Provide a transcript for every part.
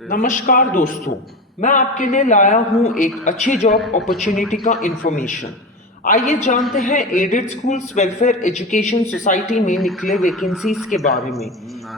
नमस्कार दोस्तों, मैं आपके लिए लाया हूं एक अच्छी जॉब अपॉर्चुनिटी का इंफॉर्मेशन। आइए जानते हैं aided schools welfare education society में निकले वैकेंसीज के बारे में।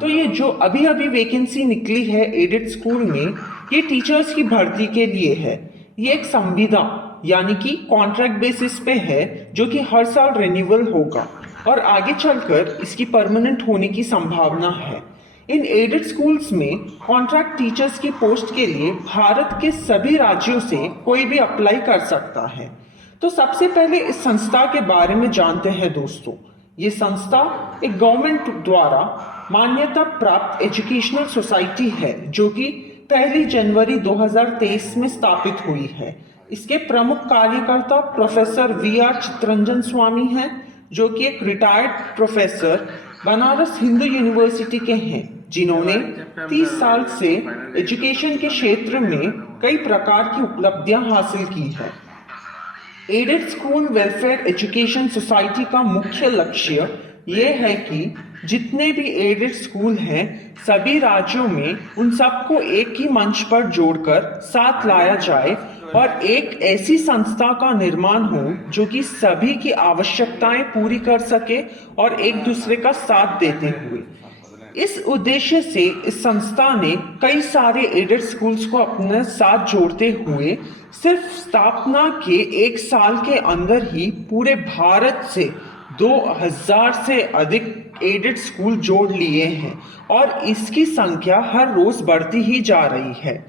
तो ये जो अभी अभी वैकेंसी निकली है एडेड स्कूल में, ये टीचर्स की भर्ती के लिए है। ये एक संविदा यानी कि कॉन्ट्रैक्ट बेसिस पे है, जो कि हर साल रिन्यूअल होगा और आगे चलकर इसकी परमानेंट होने की संभावना है। इन एडेड स्कूल्स में कॉन्ट्रैक्ट टीचर्स की पोस्ट के लिए भारत के सभी राज्यों से कोई भी अप्लाई कर सकता है। तो सबसे पहले इस संस्था के बारे में जानते हैं दोस्तों। ये संस्था एक गवर्नमेंट द्वारा मान्यता प्राप्त एजुकेशनल सोसाइटी है, जो कि 1 जनवरी 2023 में स्थापित हुई है। इसके प्रमुख कार्यकर्ता प्रोफेसर VR चित्तरंजन स्वामी हैं, जो कि एक retired professor Banaras Hindu university के हैं, जिन्होंने 30 साल से एजुकेशन के क्षेत्र में कई प्रकार की उपलब्धियां हासिल की है। Aided school welfare education society का मुख्य लक्ष्य ये है कि जितने भी एडेड स्कूल हैं सभी राज्यों में उन सबको एक ही मंच पर जोड़कर साथ लाया जाए और एक ऐसी संस्था का निर्माण हो जो कि सभी की आवश्यकताएं पूरी कर सके और एक दूसरे का साथ देते हुए। इस उद्देश्य से इस संस्था ने कई सारे एडेड स्कूल्स को अपने साथ जोड़ते हुए सिर्फ स्थापना के 1 साल के अंदर ही पूरे भारत से 2000 से अधिक एडेड स्कूल जोड़ लिए हैं और इसकी संख्या हर रोज बढ़ती ही जा रही है।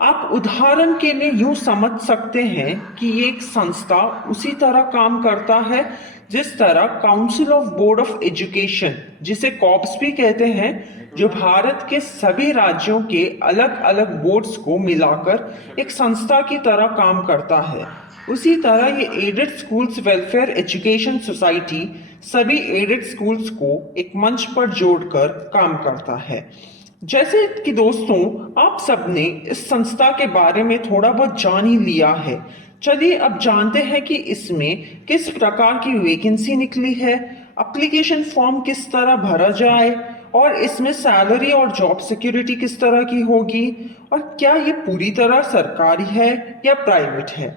आप उदाहरण के लिए यूं समझ सकते हैं कि ये एक संस्था उसी तरह काम करता है जिस तरह council of board of education, जिसे कॉप्स भी कहते हैं, जो भारत के सभी राज्यों के अलग अलग बोर्ड्स को मिलाकर एक संस्था की तरह काम करता है। उसी तरह ये aided schools welfare education society सभी एडेड स्कूल्स को एक मंच पर जोड़कर काम करता है। जैसे कि दोस्तों, आप सबने इस संस्था के बारे में थोड़ा बहुत जान ही लिया है। चलिए अब जानते हैं कि इसमें किस प्रकार की वैकेंसी निकली है, एप्लीकेशन फॉर्म किस तरह भरा जाए और इसमें सैलरी और जॉब सिक्योरिटी किस तरह की होगी और क्या ये पूरी तरह सरकारी है या प्राइवेट है।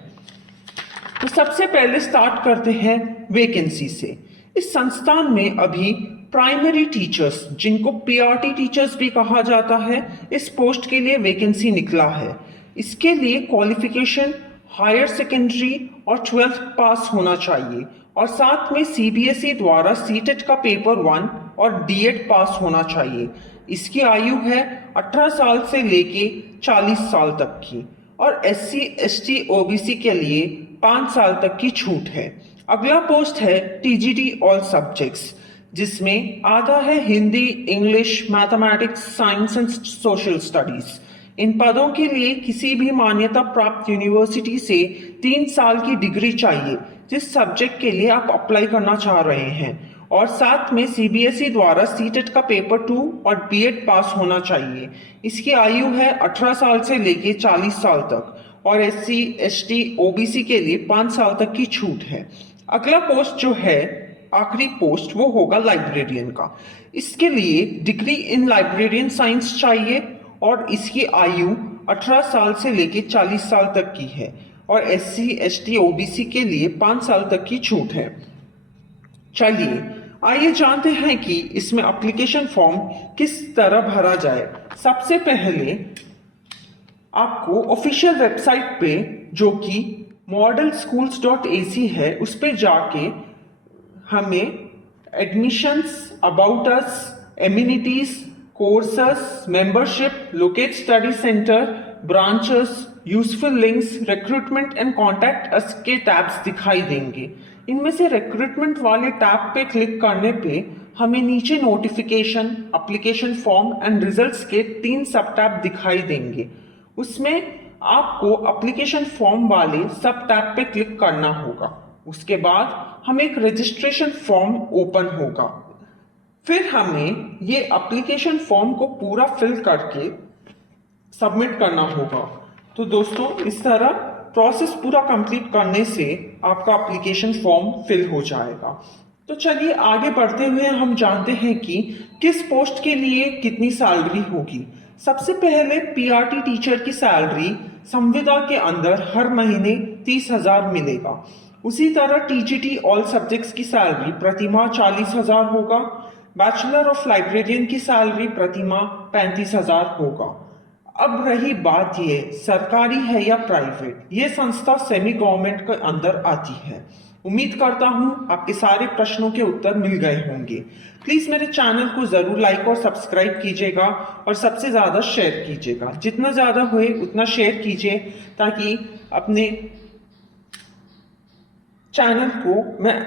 तो सबसे पहले स्टार्ट करते हैं वैकेंसी से। इस संस्थान में अभी प्राइमरी टीचर्स, जिनको PRT टीचर्स भी कहा जाता है, इस पोस्ट के लिए वैकेंसी निकला है। इसके लिए क्वालिफिकेशन हायर सेकेंडरी और 12th पास होना चाहिए और साथ में CBSE द्वारा सीटेट का पेपर 1 और D.Ed पास होना चाहिए। इसकी आयु है 18 साल से लेके 40 साल तक की और SC ST OBC के लिए 5 साल तक की छूट है। अगला पोस्ट है TGT ऑल सब्जेक्ट्स, जिसमें आधा है Hindi, English, mathematics, science and social studies. इन पदों के लिए किसी भी मान्यता प्राप्त यूनिवर्सिटी से 3 साल की डिग्री चाहिए जिस सब्जेक्ट के लिए आप अप्लाई करना चाह रहे हैं और साथ में CBSE द्वारा सीटेट का पेपर 2 और B.Ed पास होना चाहिए। इसकी आयु है 18 साल से लेके 40 साल तक और SC ST OBC के लिए 5 साल तक की छूट है। अगला पोस्ट जो है, आखिरी पोस्ट, वो होगा लाइब्रेरियन का। इसके लिए डिग्री इन लाइब्रेरियन साइंस चाहिए और इसकी आयु 18 साल से लेके 40 साल तक की है और SC ST OBC के लिए 5 साल तक की छूट है। चलिए आइए जानते हैं कि इसमें एप्लीकेशन फॉर्म किस तरह भरा जाए। सबसे पहले आपको ऑफिशियल वेबसाइट पे, जो कि modelschools.ac है, उस पे जाके हमें admissions, about us, amenities, courses, membership, locate study centre, branches, useful links, recruitment and contact us के टैब्स दिखाई देंगे। इनमें से रिक्रूटमेंट वाले टैब पे क्लिक करने पे हमें नीचे notification, application form and results के 3 सब टैब दिखाई देंगे। उसमें आपको एप्लीकेशन फॉर्म वाले सब टैब पे क्लिक करना होगा। उसके बाद हमें एक रजिस्ट्रेशन फॉर्म ओपन होगा। फिर हमें ये एप्लीकेशन फॉर्म को पूरा फिल करके सबमिट करना होगा। तो दोस्तों, इस तरह प्रोसेस पूरा कंप्लीट करने से आपका एप्लीकेशन फॉर्म फिल हो जाएगा। तो चलिए आगे बढ़ते हुए हम जानते हैं कि किस पोस्ट के लिए कितनी सैलरी होगी। सबसे पहले पीआरटी टीचर की सैलरी संविदा के अंदर हर महीने 30,000 मिलेगा। उसी तरह टीजीटी ऑल सब्जेक्ट्स की सैलरी प्रतिमाह 40,000 होगा। बैचलर ऑफ लाइब्रेरियन की सैलरी प्रतिमाह 35,000 होगा। अब रही बात ये सरकारी है या प्राइवेट, ये संस्था सेमी गवर्नमेंट के अंदर आती है। उम्मीद करता हूं आपके सारे प्रश्नों के उत्तर मिल गए होंगे। प्लीज मेरे चैनल को जरूर लाइक और सब्सक्राइब कीजिएगा और सबसे ज्यादा शेयर कीजिएगा। जितना ज्यादा हुए उतना शेयर कीजिए ताकि अपने चैनल को मैं